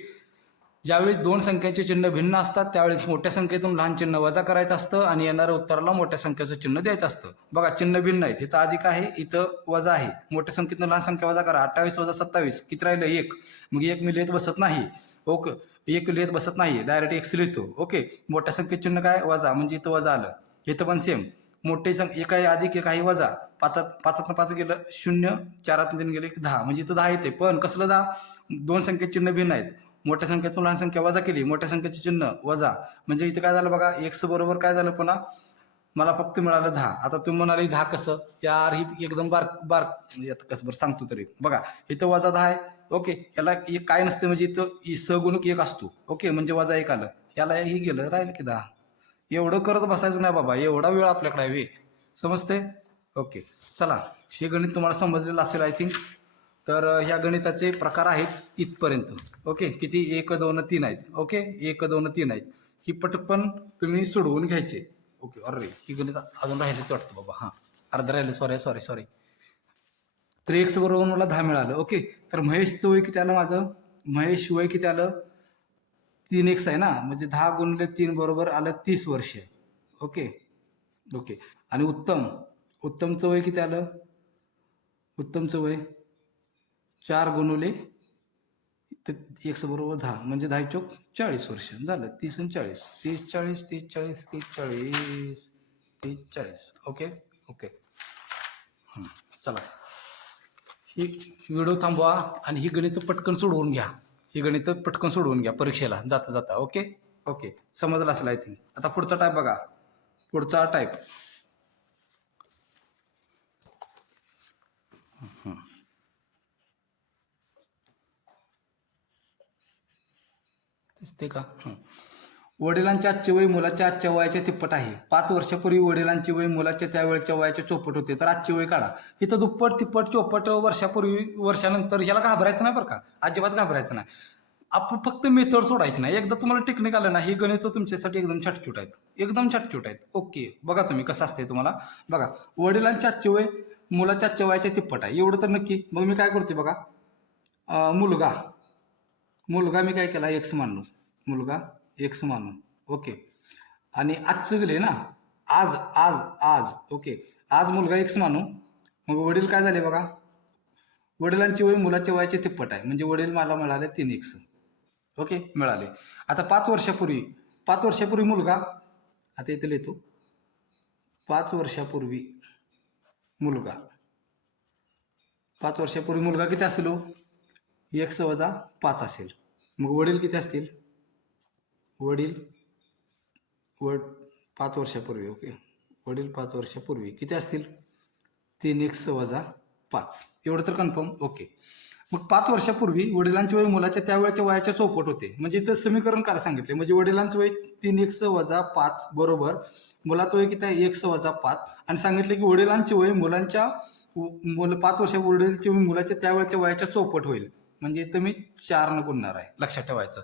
ज्यावेळेस दोन संख्यांचे चिन्ह भिन्न असतात त्यावेळेस मोठ्या संख्येतून लहान चिन्ह वजा करायचं असतं आणि येणाऱ्या उत्तराला मोठ्या संख्येचं चिन्ह द्यायचं असतं. बघा चिन्ह भिन्न आहेत, इथं अधिक आहे, इथं वजा आहे. मोठ्या संख्येतून लहान संख्या वजा करा. 28 वजा 27 किती राहिलं 1. मग 1 मी लिहित बसत नाही. ओके, 1 लिहित बसत नाही, डायरेक्ट x लिहितो. ओके. मोठ्या संख्येत चिन्ह काय वजा, म्हणजे इथं वजा आलं. इथं पण सेम, मोठे एक आहे अधिक, एक आहे वजा. 5 गेलं 0, 4 3 गेले 10, म्हणजे इथं 10 येते. पण कसलं 10, दोन संख्येत चिन्ह भिन्न आहेत. मोठ्या संख्येतून लहान संख्या वजा केली, मोठ्या संख्येचे चिन्ह वजा, म्हणजे इथं काय झालं बघा, x बरोबर काय झालं, पुन्हा मला फक्त मिळालं 10. आता तुम्ही म्हणाले 10 कसं यार, ही एकदम बार कसं बरं सांगतो तरी. बघा इथं वजा 10 आहे. ओके, याला एक काय नसते, म्हणजे इथं सहगुणक 1 असतो. ओके, म्हणजे वजा 1 आलं, याला ही गेलं, राहिलं की 10. एवढं करत बसायचं नाही बाबा, एवढा वेळ आपल्याकडे आहे. समजते? ओके. चला, हे गणित तुम्हाला समजलेलं असेल आय थिंक. तर ह्या गणिताचे प्रकार आहेत इथपर्यंत. ओके, किती? 1 2 3 आहेत. ओके, 1 2 3 आहेत. ही पटकन तुम्ही सोडवून घ्यायचे. ओके. अरे, ही गणित अजून राहिलेच वाटतं बाबा. हां, अर्ध राहिले. सॉरी. तर एक्स बरोबर मला 10 मिळालं. ओके, तर महेशचं वय किती आलं माझं? महेश वय किती आलं? 3x आहे ना, म्हणजे 10 गुणिले 3 बरोबर आलं 30 वर्ष. ओके. आणि उत्तमचं वय किती आलं? उत्तमचं वय 4 गुणिले एक्स बरोबर 10 म्हणजे 10 चोक 40 वर्ष झालं. 30 आणि 40, 30 40. ओके. चला, ही व्हिडिओ थांबवा आणि ही गणितं पटकन सोडवून घ्या परीक्षेला जाता. ओके. समजलं असेल आय थिंक. आता पुढचा टाईप बघा. पुढचा टाईप दिसते का? वडिलांच्या आजचे वय मुलाच्या आजच्या वयाच्या तिप्पट आहे. 5 वर्षापूर्वी वडिलांचे वय मुलाच्या त्यावेळेच्या वयाच्या चौपट होते. तर आजचे वय काढा. इथं दुप्पट तिप्पट चौपट वर्षानंतर ह्याला घाबरायचं नाही बरं का, अजिबात घाबरायचं नाही. आपण फक्त मेथड सोडायची नाही. एकदा तुम्हाला टेक्निक आलं ना, ही गणित तुमच्यासाठी एकदम छटछूट आहेत. ओके, बघा तुम्ही कसं असते तुम्हाला. बघा, वडिलांच्या आजचे वय मुलाच्या आजच्या वयाच्या तिप्पट आहे, एवढं तर नक्की. मग मी काय करते बघा, मुलगा मी काय केला, एक्स मानलो. मुलगा एक्स मानू. ओके. आणि आजचं दिले ना, आज. ओके, आज मुलगा एक्स मानू. मग वडील काय झाले बघा, वडिलांची वय मुलाच्या वयाचे तिप्पट आहे, म्हणजे वडील मला मिळाले 3x. ओके, मिळाले. आता 5 वर्षापूर्वी मुलगा, आता इथे लिहितो, 5 वर्षापूर्वी मुलगा किती असेल? x - 5 असेल. मग वडील किती असतील? वडील 5 वर्षापूर्वी. ओके, वडील 5 वर्षापूर्वी किती असतील? 3x - 5. एवढं तर कन्फर्म. ओके. मग 5 वर्षापूर्वी वडिलांचे वय मुलाच्या त्यावेळेच्या वयाच्या चौपट होते, म्हणजे इथं समीकरण काय सांगितले, म्हणजे वडिलांचं वय 3x - 5 बरोबर मुलाचं वय किती आहे? x - 5. आणि सांगितले की वडिलांचे वय 5 वर्षा वडिलांचे वय मुलाच्या त्यावेळेच्या वयाच्या चौपट होईल, म्हणजे इथं मी 4 न गुणणार आहे. लक्षात ठेवायचं.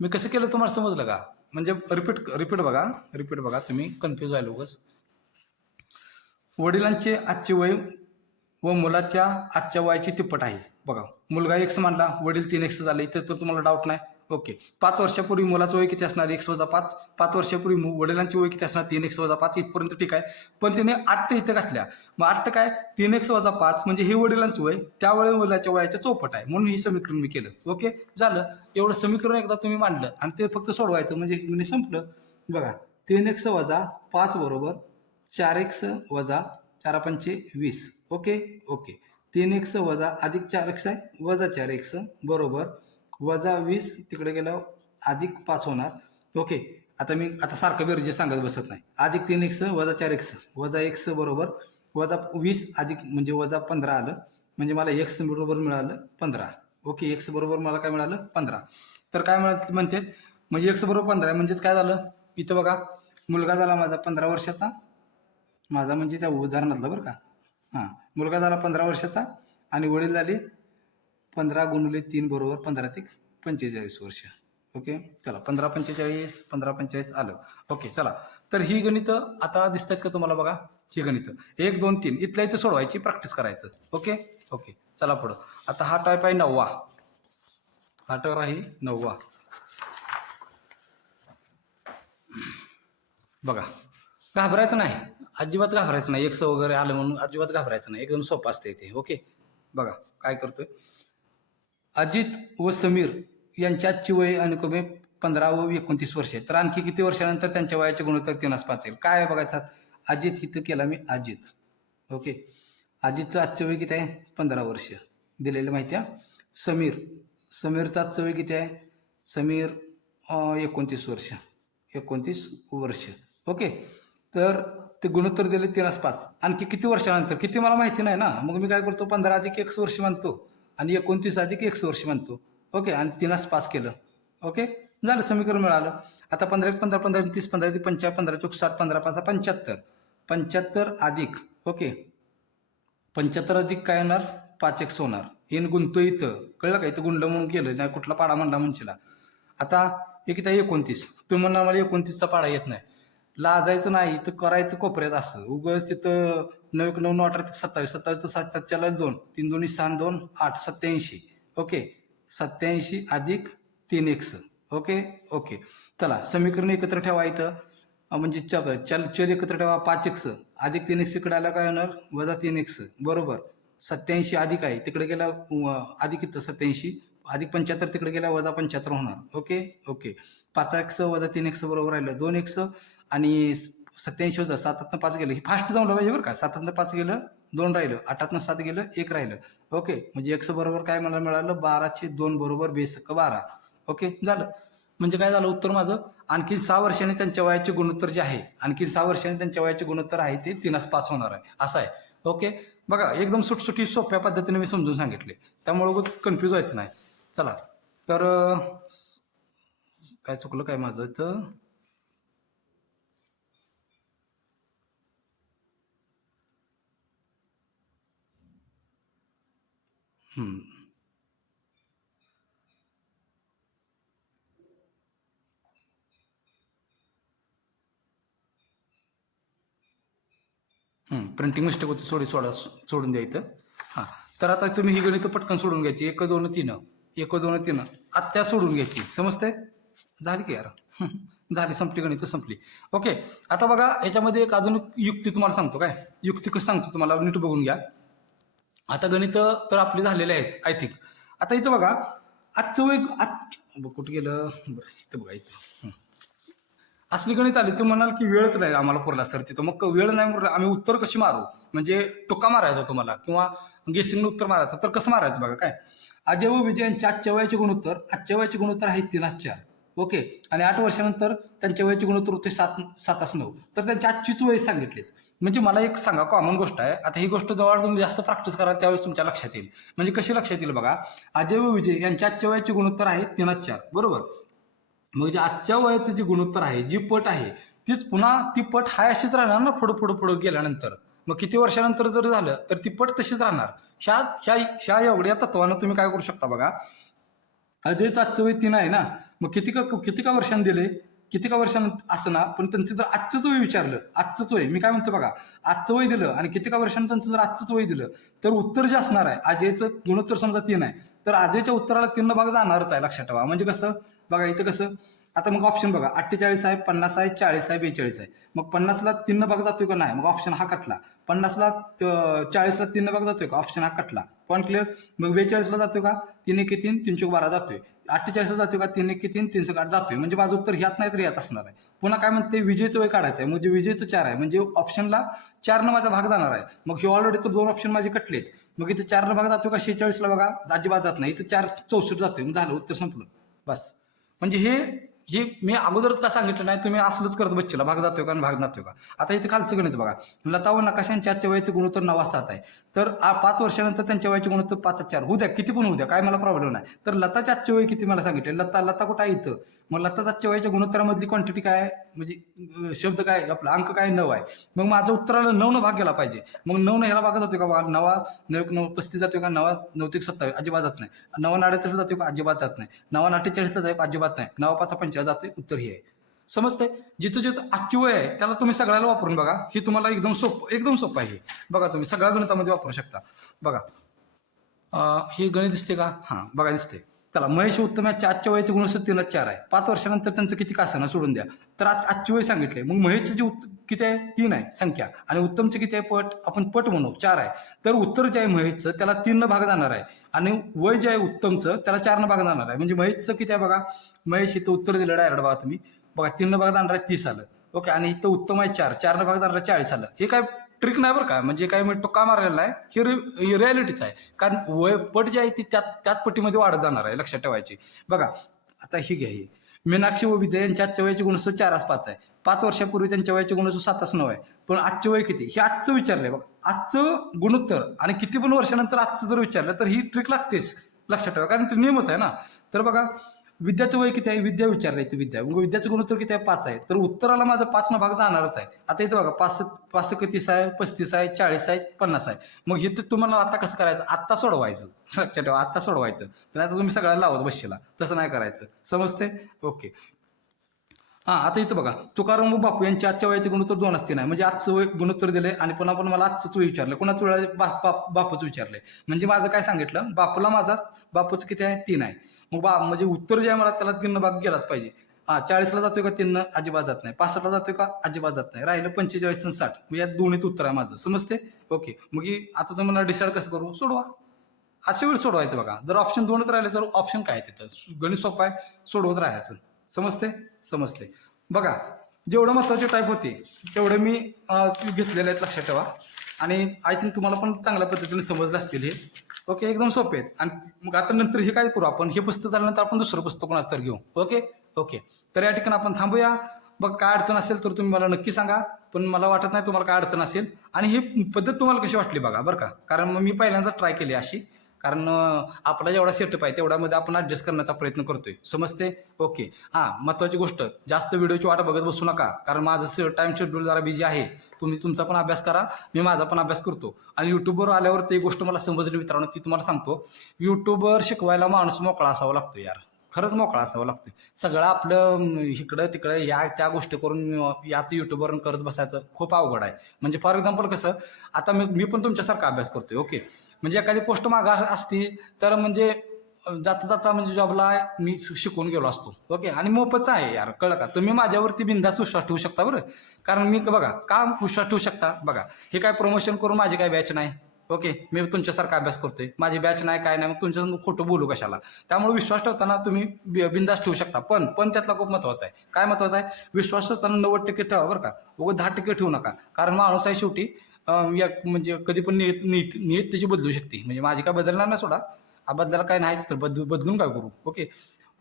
मी कसं केलं तुम्हाला समजलं का? म्हणजे रिपीट बघा, तुम्ही कन्फ्यूज व्हायला उगाच. वडिलांचे आजचे वय व मुलाच्या आजच्या वयाची तिप्पट आहे. बघा, मुलगा एक्स मानला, वडील 3x झाले, इथे तर तुम्हाला डाऊट नाही. ओके. 5 वर्षापूर्वी मुलाचं वय किती असणार? x - 5. 5 वर्षापूर्वी वडिलांचे वय किती असणार? 3x - 5. इथपर्यंत ठीक आहे. पण तिने 8 इथे घातल्या. मग 8 काय? 3x - 5 म्हणजे हे वडिलांचं वय त्यावेळेस मुलाच्या वयाच्या चौपट आहे, म्हणून ही समीकरण मी केलं. ओके, झालं. एवढं समीकरण एकदा तुम्ही मांडलं आणि ते फक्त सोडवायचं, म्हणजे संपलं. बघा, 3x - 5 बरोबर 4x - 4 × 5 = 20. ओके. 3x अधिक 4x आहे, वजा 4x बरोबर -20 तिकडे गेलं अधिक 5 होणार. ओके. आता सारखं बेरजे सांगत बसत नाही. अधिक 3x वजा 4x वजा x बरोबर -20 अधिक म्हणजे -15 आलं, म्हणजे मला x बरोबर मिळालं 15. ओके, x बरोबर मला काय मिळालं? 15. तर काय म्हणतात, म्हणजे x बरोबर 15 आहे, म्हणजेच काय झालं इथं बघा, मुलगा झाला माझा 15 वर्षाचा, माझा म्हणजे त्या उदाहरणातलं बरं का. मुलगा झाला 15 वर्षाचा आणि वडील झाले 15 गुणिले 3 बरोबर 15 ते 45 वर्ष. ओके, चला 15 45 आलं. ओके, चला. तर ही गणितं आता दिसतात का तुम्हाला? बघा, ही गणितं 1 2 3 इथल्या इथं सोडवायची, प्रॅक्टिस करायचं. ओके. चला पुढं. आता हा टाईप आहे 9वा. बघा, घाबरायचं नाही, अजिबात घाबरायचं नाही. एक्स वगैरे आलं म्हणून अजिबात घाबरायचं नाही, एकदम सोपं असते ते. ओके, बघा काय करतोय. अजित व समीर यांच्या आजची वय अनुक्रमे 15 व 29 वर्षे. तर आणखी किती वर्षानंतर त्यांच्या वयाचे गुणोत्तर 3:5 येईल? काय बघायचं, अजित इथं केला मी अजित. ओके, अजितचं आजचं वय किती आहे? 15 वर्ष दिलेलं माहिती आहे. समीरचं आजचं वय किती आहे? समीर 29 वर्ष. ओके, तर ते गुणोत्तर दिले 3:5. आणखी किती वर्षानंतर, किती मला माहिती नाही ना, मग मी काय करतो, 15 अधिक x वर्ष मानतो आणि 29 अधिक x वर्ष मानतो. ओके, आणि 3:5 केलं. ओके, झालं, समीकरण मिळालं. आता 15 1 15 15 30 15 35 15 चौक 60 15 5 75. 75 अधिक ओके 75 अधिक काय येणार 5x होणार. हे गुंतो इथं कळलं का, इथं गुंड म्हणून केलं नाही, कुठला पाडा म्हणला म्हणशीला. आता एक इथं 29, तुम्ही म्हणणार मला 29चा पाडा येत नाही. लाजायचं नाही, तर करायचं कोपऱ्यात असं उगाच तिथं 9 9 8 27 27 7 2 3 2 6 2 8 87 ओके 87 अधिक 3x ओके ओके. चला समीकरण एकत्र ठेवा इथं, म्हणजे चल एकत्र ठेवा 5x अधिक 3x इकडे आला काय होणार वजा 3x बरोबर. 87 अधिक आहे तिकडे गेला अधिक इथं 87 अधिक 75 तिकडे गेला वजा 75 होणार ओके ओके. 5x वजा 3x बरोबर राहिलं 2x आणि 87 वजा 7 5 गेलं. हे फास्ट जाऊन पाहिजे बरं का. 7 5 गेलं 2 राहिलं, 8 7 गेलं 1 राहिलं ओके. म्हणजे x बरोबर काय मला मिळालं 12/2 बरोबर बेस 12 ओके झालं. म्हणजे काय झालं उत्तर माझं. आणखी 6 वर्षांनी त्यांच्या वयाचे गुणोत्तर जे आहे, आणखी 6 वर्षांनी त्यांच्या वयाचे गुणोत्तर आहे ते 3:5 होणार आहे असं आहे ओके. बघा एकदम सुटसुटी सोप्या पद्धतीने मी समजून सांगितले, त्यामुळे कन्फ्यूज व्हायचं नाही. चला तर काय चुकलं काय माझं तर प्रिंटिंग मिस्टेक होती सोडून द्यायचं. हां तर आता तुम्ही ही गणितं पटकन सोडून घ्यायची. 1 2 3 1 2 3 आत्या सोडून घ्यायची. समजते झाली की यार झाली संपली गणितं संपली ओके. आता बघा याच्यामध्ये एक अजून युक्ती तुम्हाला सांगतो. काय युक्ती कसं सांगतो तुम्हाला नीट बघून घ्या. आता गणितं तर आपली झालेली आहेत आय थिंक. आता इथं बघा आजचं एक कुठं गेलं बरं इथं बघा इथं असली गणित आली तुम्ही म्हणाल की वेळच नाही आम्हाला पुरला सर तिथं. मग वेळ नाही म्हणून आम्ही उत्तर कशी मारू, म्हणजे टोका मारायचा तुम्हाला किंवा गेसिंग उत्तर मारायचं तर कसं मारायचं बघा. काय अजय व विजय यांच्या आजच्या वयाचे गुणोत्तर आहेत 3:4 ओके. आणि 8 वर्षानंतर त्यांच्या वयाचे गुणोत्तर होते 7:9. तर त्यांची आजचीच वय सांगितलीत. म्हणजे मला एक सांगा कॉमन गोष्ट आहे. आता ही गोष्ट जवळ तुम्ही जास्त प्रॅक्टिस कराल त्यावेळेस तुमच्या लक्षात येईल. म्हणजे कशी लक्षात येईल बघा. अजय व विजय यांच्या आजच्या वयाचे गुणोत्तर आहेत 3:4 बरोबर. मग जे आजच्या वयाचं जे गुणोत्तर आहे जी पट आहे तीच पुन्हा ती पट हाय अशीच राहणार ना पुढं गेल्यानंतर. मग किती वर्षानंतर जर झालं तर ती पट तशीच राहणार. ह्या एवढ्या तत्वानं तुम्ही काय करू शकता बघा. अजयचं आजचं वय 3 आहे ना, मग किती का वर्षांनी दिले किती का वर्षानंतर असं ना, पण त्यांचं जर आजचंच वय विचारलं आजचंच वय मी काय म्हणतो बघा आजचं वय दिलं आणि किती का वर्षांनी त्यांचं जर आजचंच वय दिलं तर उत्तर जे असणार आहे अजयचं गुणोत्तर समजा 3 आहे तर अजयच्या उत्तराला 3 भाग जाणारच आहे लक्षात ठेवा. म्हणजे कसं बघा इथं कसं आता मग ऑप्शन बघा 48 आहे 50 आहे 40 आहे 42 आहे. मग 50ला 3 भाग जातोय का नाही, मग ऑप्शन हा कटला. 50ला 40ला 3 भाग जातोय का, ऑप्शन हा कटला. Point clear. मग 42ला जातोय का 3 1 3 312 जातोय. 48ला जातोय का 3 1 3 308 जातोय. म्हणजे माझं उत्तर ह्यात नाही तर यात असणार आहे. पुन्हा काय म्हणते विजयचं वय काढायचं आहे, म्हणजे विजयचं 4 आहे म्हणजे ऑप्शनला 4 माझा भाग जाणार आहे. मग हे ऑलरेडी तर 2 ऑप्शन माझे कटलेत. मग इथे 4 भाग जातोय का 46ला बघा अजिबात जात नाही. इथं 4 64 जातोय. मग झालं उत्तर संपलं बस. म्हणजे हे मी अगोदरच का सांगितलं नाही तुम्ही असलंच करत बच्चेला भाग जातोय का आणि भाग जातोय का. आता इथे खालचं गणित बघा. लता व नकाशांच्या आजच्या वयाचे गुणोत्तर 9:7 आहे. तर 5 वर्षानंतर त्यांच्या वयाचे गुणोत्तर 5:4 होऊ द्या किती पण होऊ द्या काय मला प्रॉब्लेम नाही. तर लताच्या आजचे वय किती मला सांगितले. लता कुठं आहे इथं. मग लताच्या आजच्या वयाच्या गुणोत्तरामधली क्वांटिटी काय आहे म्हणजे शब्द काय आपला अंक काय 9 आहे. मग माझं उत्तराला 9 भाग गेला पाहिजे. मग 9 ह्याला भाग जातोय का 9 35 जातोय का 9 9 27 अजिबात जात नाही. 9 38 जातोय का अजिबात जात नाही. 9 48 जातोय का अजिबात नाही. 9 5 45 जातोय उत्तर हे आहे. समजते. जिथं आजची वय आहे त्याला तुम्ही सगळ्याला वापरून बघा. ही तुम्हाला एकदम सोपं आहे. बघा तुम्ही सगळ्या गणितामध्ये वापरू शकता. बघा हे गणित दिसते का, हां बघा दिसते. चला महेश उत्तम याच्या आजच्या वयाचे गुणोत्तर 3:4 आहे. 5 वर्षानंतर त्यांचं किती कासना सोडून द्या. तर आजची वय सांगितले. मग महेशचं जे किती आहे 3 आहे संख्या आणि उत्तमचे किती आहे पट आपण पट म्हणू 4 आहे. तर उत्तर जे आहे महेशचं त्याला 3 भाग जाणार आहे आणि वय जे आहे उत्तमचं त्याला 4 भाग जाणार आहे. म्हणजे महेशचं किती आहे बघा. महेश इथं उत्तर दिलं डायरेक्ट बघा तुम्ही बघा 3 भाग जाणार आहे 30 आलं ओके. आणि इथं उत्तम आहे 4 भाग जाणार आहे 40 आलं. हे काय ट्रिक नाही बरं का, म्हणजे काय मी टोका मारलेला आहे. हे रियालिटीच आहे. कारण वय पट जी आहे ती त्याच पटीमध्ये वाढत जाणार आहे लक्षात ठेवायची. बघा आता ही घ्या ही मीनाक्षी व विद्या यांच्या आजच्या वयाचे गुणोत्तर 4:5 आहे. 5 वर्षापूर्वी त्यांच्या वयाचे गुणोत्तर 7:9 आहे. पण आजचे वय किती हे आजचं विचारलंय बघा. आजचं गुणोत्तर आणि किती पण वर्षानंतर आजचं जर विचारलं तर ही ट्रिक लागतेच लक्षात ठेवा कारण ते नियमच आहे ना. तर बघा विद्याचं वय किती आहे, विद्या विचारली ती विद्या, मग विद्याचं गुणोत्तर किती आहे, 5 आहे, तर उत्तराला माझं 5 न भाग जाणारच आहे. आता इथं बघा 5 30 आहे, 35 आहे, 40 आहे, 50 आहे. मग हे तर तुम्हाला आता कसं करायचं, आत्ता सोडवायचं, लक्षात ठेवा आत्ता सोडवायचं, तर आता तुम्ही सगळ्याला लावत बसशीला, तसं नाही करायचं. समजते? ओके. हां, आता इथं बघा तुकाराम व बापू यांच्या आजच्या वयाचे गुणोत्तर 2 असते नाही, म्हणजे आजचं वय गुणोत्तर दिले आणि पुन्हा पण मला आजचं वय विचारलं, कोणाचं वेळ बापूचं विचारलंय, म्हणजे माझं काय सांगितलं, बापूचं किती आहे, 3 आहे. मग म्हणजे उत्तर जे आहे मला त्याला 3 भाग गेलाच पाहिजे. हां, 40ला जातोय का 3 अजिबात जात नाही, 65ला जातोय का अजिबात जात नाही, राहिलं 45 आणि 60, मग यात दोन्हीच उत्तर आहे माझं. समजते? ओके. मग आता तुम्हाला डिसाईड कसं करू, सोडवा. अशा वेळी सोडवायचं बघा, जर ऑप्शन 2च राहिले तर ऑप्शन काय आहे तिथं, गणित सोपं आहे, सोडवत राहायचं. समजते? समजते. बघा जेवढं महत्त्वाचे टाईप होते तेवढे मी घेतलेले आहेत, लक्षात ठेवा. आणि आय थिंक तुम्हाला पण चांगल्या पद्धतीने समजलं असतील हे. ओके, एकदम सोपे आहेत. आणि मग आता नंतर हे काय करू आपण, हे पुस्तक झाल्यानंतर आपण दुसरं पुस्तक कोणाचं तर घेऊ. Okay okay. तर या ठिकाणी आपण थांबूया. बघ काय अडचण असेल तर तुम्ही मला नक्की सांगा, पण मला वाटत नाही तुम्हाला काय अडचण असेल. आणि ही पद्धत तुम्हाला कशी वाटली बघा बरं का, कारण मग मी पहिल्यांदा ट्राय केली अशी, कारण आपला जेवढा सेटअप आहे तेवढ्यामध्ये आपण ॲडजस्ट करण्याचा प्रयत्न करतोय. समजते? ओके. हां, महत्त्वाची गोष्ट, जास्त व्हिडिओची वाट बघत बसू नका, कारण माझं टाइम शेड्यूल जरा बिझी आहे. तुम्ही तुमचा पण अभ्यास करा, मी माझा पण अभ्यास करतो. आणि यूट्यूबवर आल्यावर ती गोष्ट मला समजली मित्रांनो, ती तुम्हाला सांगतो. यूट्यूबवर शिकवायला माणूस मोकळा असावा लागतो यार, खरंच मोकळा असावा लागतो. सगळं आपलं इकडं तिकडं या त्या गोष्टी करून याच यूट्यूबवर करत बसायचं खूप अवघड आहे. म्हणजे फॉर एक्झाम्पल कसं, आता मी पण तुमच्यासारखा अभ्यास करतोय. ओके, म्हणजे एखादी पोस्ट मागा असती तर म्हणजे जाता जाता म्हणजे जॉबला मी शिकून गेलो असतो. ओके, आणि मोफतच आहे यार, कळलं का, तुम्ही माझ्यावरती बिनधास्त विश्वास ठेवू शकता बरं. कारण मी बघा का विश्वास ठेवू शकता, बघा हे काय प्रमोशन करून माझी काय बॅच नाही. ओके, मी तुमच्यासारखा अभ्यास करतोय, माझी बॅच नाही काय नाही, मग तुमच्यासंग खोटं बोलू कशाला. त्यामुळे विश्वास ठेवताना तुम्ही बिनधास्त ठेवू शकता, पण त्यातला खूप महत्त्वाचा आहे. काय महत्त्वाचं आहे, विश्वास ठेवताना 90% ठेवा बरं का, उगाच 10% ठेवू नका. कारण माणूस आहे शेवटी, म्हणजे कधी पण नियत त्याची बदलू शकते. म्हणजे माझी काय बदलणार नाही सोडा, बदलायला काय नाहीच, तर बदलून काय करू. ओके,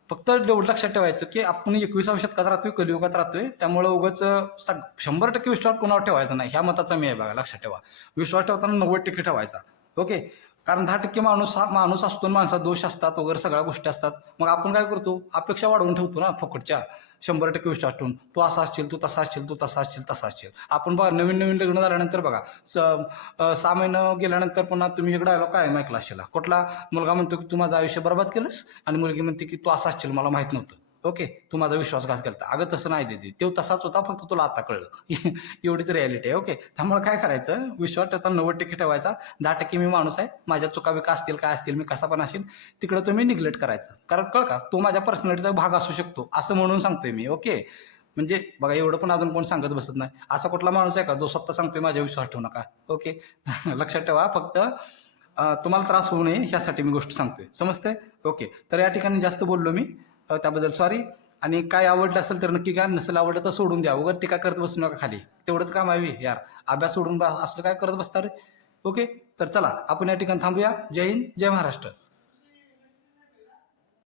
फक्त एवढं लक्षात ठेवायचं की आपण 21व्या शतकात राहतोय, कलियुगात राहतोय, त्यामुळे उगाच 100% विश्वास कोणावर ठेवायचा नाही, ह्या मताचा मी आहे बघा, लक्षात ठेवा. विश्वास ठेवताना 90% ठेवायचा. ओके, कारण 10% माणूस असतो, माणसात दोष असतात वगैरे सगळ्या गोष्टी असतात. मग आपण काय करतो, अपेक्षा वाढवून ठेवतो ना फुकटच्या. 100% विश्वास ठेवून तू असा असशील, तू तसा असशील, तू तसा असशील, तसा असशील. आपण बघा नवीन लग्न झाल्यानंतर बघा 6 महिने गेल्यानंतर पुन्हा तुम्ही इकडे आलो काय ऐकला असशीला, कुठला मुलगा म्हणतो की तू माझं आयुष्य बर्बाद केलंस, आणि मुलगी म्हणते की तू असा असशील, मला माहित नव्हतं. ओके, तू माझा विश्वासघात केला. अगं तसं नाही देते, तो तसाच होता, फक्त तुला आता कळलं. एवढी तर रिॲलिटी आहे. ओके, त्यामुळे काय करायचं, विश्वास ठेवताना 90% ठेवायचा. 10% मी माणूस आहे, माझ्या चुका बिका असतील काय असतील, मी कसा पण असेल, तिकडं तुम्ही निग्लेक्ट करायचं. कारण कळ का, तो माझ्या पर्सनॅलिटीचा भाग असू शकतो असं म्हणून सांगतोय मी. ओके, म्हणजे बघा एवढं पण अजून कोण सांगत बसत नाही. असा कुठला माणूस आहे का जो स्वतः सांगतोय माझ्या विश्वास ठेवू नका. ओके. लक्षात ठेवा, फक्त तुम्हाला त्रास होऊ नये ह्यासाठी मी गोष्ट सांगतोय. समजते? ओके, तर या ठिकाणी जास्त बोललो मी, त्याबद्दल सॉरी. आणि काय आवडलं असेल तर नक्की काय, नसेल आवडलं तर सोडून द्या, उगाच टीका करत बसू नका खाली. तेवढंच काम आहे यार, अभ्यास सोडून असलं काय करत बसता रे. ओके, तर चला आपण या ठिकाणी थांबूया. जय हिंद, जय महाराष्ट्र.